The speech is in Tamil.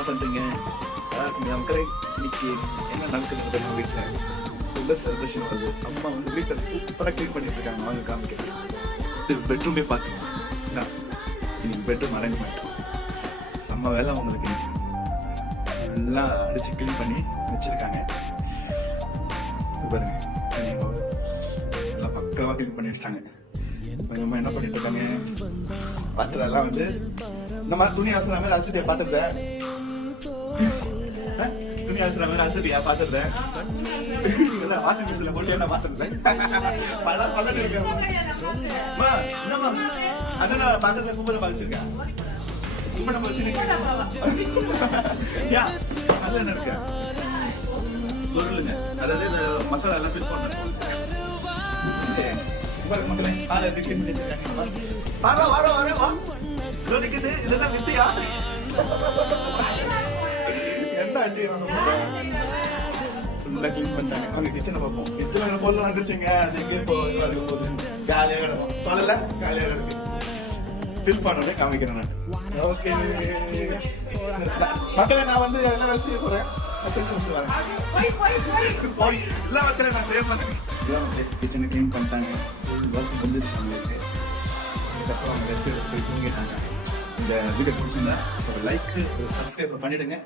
என்ன பண்றீங்க? மக்களே, இன்னைக்கு என்ன நடக்குது நம்ம வீட்டுல ரொம்ப செலிப்ரேஷன் வருது. அம்மா வந்து வீட்டை சூப்பரா கிளீன் பண்ணிட்டு இருக்காங்க. அவங்க காமிக்க பெட்ரூமே பாத்தீங்கன்னா இன்னைக்கு பெட்ரூம் அரேஞ்ச்மெண்ட் செம்ம வேலை அவங்களுக்கு. எல்லாம் அடிச்சு கிளீன் பண்ணி வச்சிருக்காங்க. பாருங்க, எல்லாம் பக்காவா கிளீன் பண்ணி வச்சிட்டாங்க. கொஞ்சமா என்ன பண்ணிட்டு இருக்காங்க, பாத்திரம் எல்லாம் வந்து இந்த மாதிரி துணி அசுற மாதிரி அசுத்தியா பாத்துருந்தேன். துணி அசுற மாதிரி அசுத்தியா பாத்துருந்தேன். வாஷிங் மிஷின்ல போட்டு என்ன பாத்துருந்தேன். பல இருக்கேன். அதான் நான் பாத்திரத்தை கும்பல பாதிச்சிருக்கேன். கும்பல பாதிச்சிருக்கேன். நல்ல என்ன இருக்க சொல்லுங்க. அதாவது இந்த மசாலா எல்லாம் ஃபில் பண்ணணும். மக்களே, காலை டிஃபன் பண்ணிருக்காங்க. வாடா வாடா வாடா வா. நிக்குது இதெல்லாம் வித்தியா என்ன அடி ஃபுல்லா கிளீன் பண்ணிட்டாங்க. அவங்க கிச்சனை பார்ப்போம். கிச்சன்ல பொருள் வந்துருச்சுங்க. அது எங்கேயும் போகுது காலியா கிடக்கும். சொல்லல காலியா கிடக்கு. ஃபில் பண்ணோடனே காமிக்கிறேன் நான். ஓகே மக்களே, நான் வந்து என்ன வேலை செய்ய போறேன் கிச்சனை கிளீன் பண்ணிட்டாங்க. ஒர்க் வந்துருச்சு அவங்களுக்கு. அதுக்கப்புறம் அவங்க ரெஸ்ட் எடுத்து போய் தூங்கிட்டாங்க. இந்த வீடியோ பிடிச்சிருந்தா ஒரு லைக், ஒரு சப்ஸ்கிரைப் பண்ணிடுங்க.